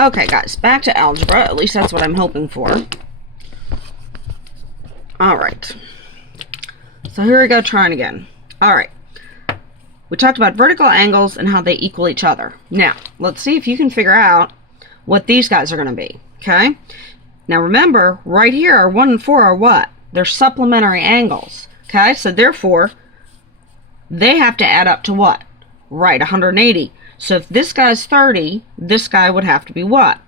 Okay, guys, back to algebra. At least that's what I'm hoping for. Alright. So here we go, trying again. Alright. We talked about vertical angles and how they equal each other. Now, let's see if you can figure out what these guys are going to be. Okay? Now remember, right here, our 1 and 4 are what? They're supplementary angles. Okay? So therefore, they have to add up to what? Right, 180. So if this guy's 30, this guy would have to be what?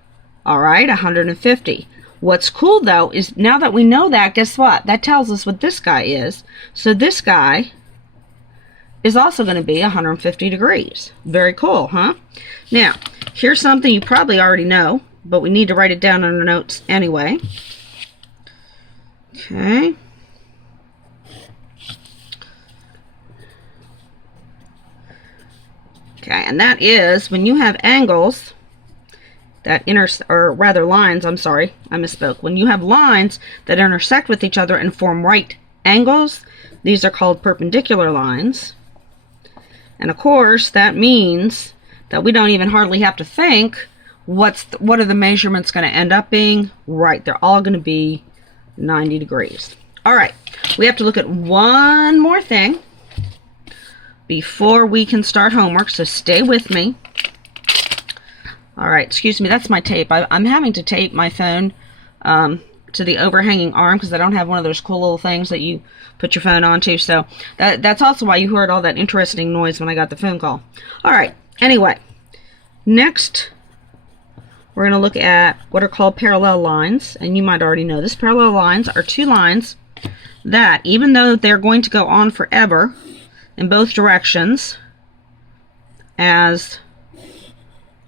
Alright, 150. What's cool though is now that we know that, guess what? That tells us what this guy is. So this guy is also going to be 150 degrees. Very cool, huh? Now, here's something you probably already know, but we need to write it down in our notes anyway. Okay. Okay, and that is when you have angles that lines, I'm sorry, I misspoke. When you have lines that intersect with each other and form right angles, these are called perpendicular lines. And of course, that means that we don't even hardly have to think what are the measurements going to end up being. Right, they're all going to be 90 degrees. All right, we have to look at one more thing before we can start homework, so stay with me. All right, excuse me, that's my tape. I'm having to tape my phone to the overhanging arm because I don't have one of those cool little things that you put your phone onto. So that's also why you heard all that interesting noise when I got the phone call. All right, anyway, next we're going to look at what are called parallel lines. And you might already know this. Parallel lines are two lines that, even though they're going to go on forever in both directions as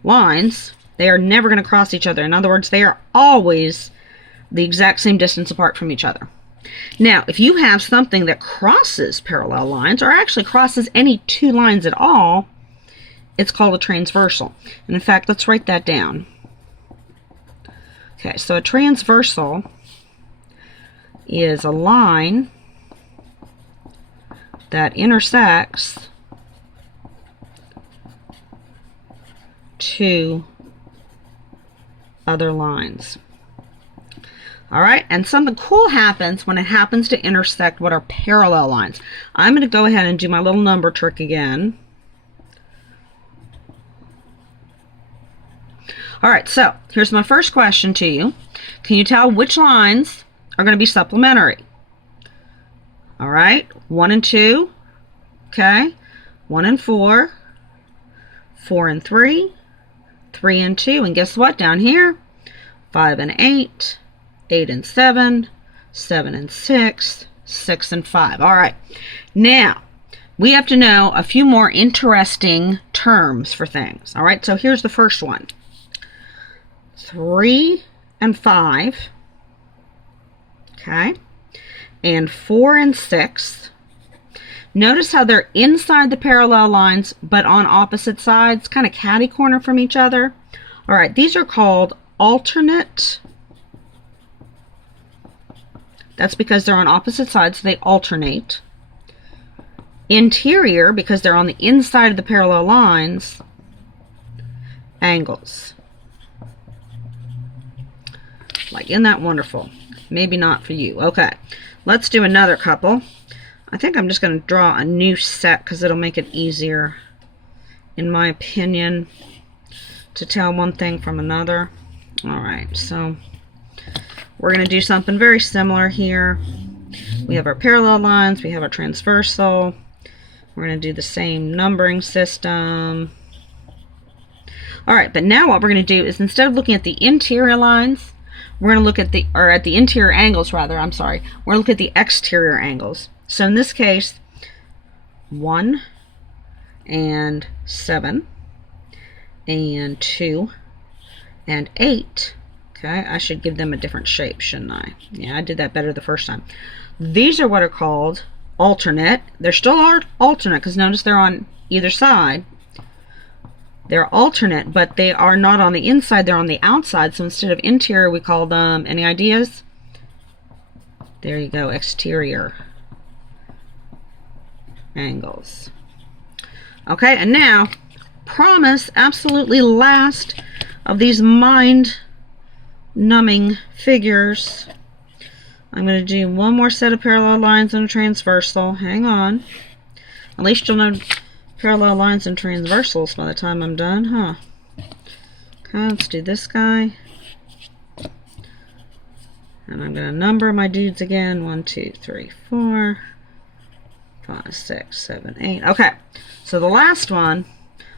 lines, they are never going to cross each other. In other words, they are always the exact same distance apart from each other. Now, if you have something that crosses parallel lines, or actually crosses any two lines at all, it's called a transversal. And in fact, let's write that down. Okay, so a transversal is a line that intersects two other lines. All right, and something cool happens when it happens to intersect what are parallel lines. I'm going to go ahead and do my little number trick again. All right, so here's my first question to you. Can you tell which lines are going to be supplementary? All right, 1 and 2, okay, 1 and 4, 4 and 3, 3 and 2, and guess what down here? 5 and 8, 8 and 7, 7 and 6, 6 and 5. All right, now we have to know a few more interesting terms for things. All right, so here's the first one. 3 and 5, okay, and 4 and 6. Notice how they're inside the parallel lines, but on opposite sides, kind of catty-corner from each other. All right, these are called alternate. That's because they're on opposite sides, so they alternate. Interior, because they're on the inside of the parallel lines, angles. Like, isn't that wonderful? Maybe not for you. Okay, let's do another couple. I think I'm just going to draw a new set because it'll make it easier, in my opinion, to tell one thing from another. All right, so we're going to do something very similar here. We have our parallel lines, we have our transversal. We're going to do the same numbering system. All right, but now what we're going to do is, instead of looking at the interior lines, we're going to look at the interior angles rather, I'm sorry. We're going to look at the exterior angles. So in this case, 1 and 7 and 2 and 8. Okay, I should give them a different shape, shouldn't I? Yeah, I did that better the first time. These are what are called alternate. They're still alternate because notice they're on either side. They're alternate, but they are not on the inside, they're on the outside. So instead of interior, we call them, any ideas? There you go, exterior angles. Okay, and now, promise, absolutely last of these mind-numbing figures. I'm going to do one more set of parallel lines and a transversal. Hang on. At least you'll know parallel lines and transversals by the time I'm done, huh? Okay, let's do this guy. And I'm going to number my dudes again. 1, 2, 3, 4, 5, 6, 7, 8. Okay, so the last one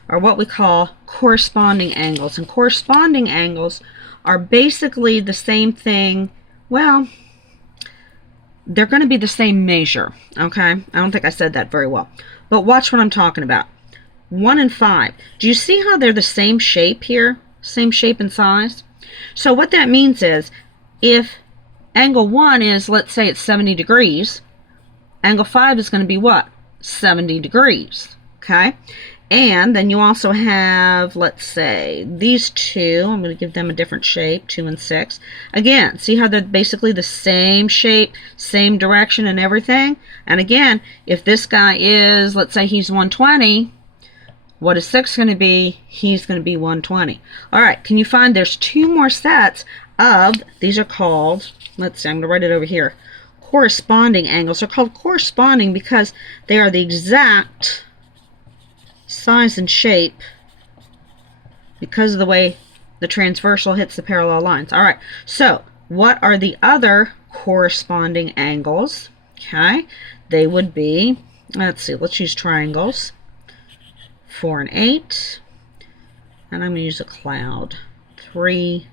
are what we call corresponding angles. And corresponding angles are basically the same thing. Well, they're going to be the same measure, okay? I don't think I said that very well. But watch what I'm talking about. 1 and 5. Do you see how they're the same shape here? Same shape and size? So what that means is, if angle 1 is, let's say it's 70 degrees, angle 5 is going to be what? 70 degrees, okay? And then you also have, let's say, these two. I'm going to give them a different shape, 2 and 6. Again, see how they're basically the same shape, same direction and everything? And again, if this guy is, let's say he's 120, what is 6 going to be? He's going to be 120. All right, can you find there's 2 more sets of, these are called, let's see, I'm going to write it over here, corresponding angles. They're called corresponding because they are the exact size and shape because of the way the transversal hits the parallel lines. All right, so what are the other corresponding angles? Okay, they would be, let's see, let's use triangles. 4 and 8, and I'm going to use a cloud. 3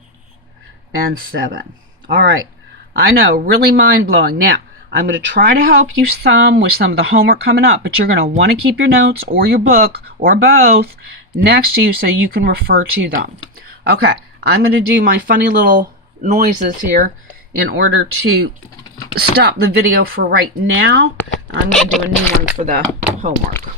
and 7. All right, I know, really mind-blowing. Now, I'm going to try to help you some with some of the homework coming up, but you're going to want to keep your notes or your book or both next to you so you can refer to them. Okay, I'm going to do my funny little noises here in order to stop the video for right now. I'm going to do a new one for the homework.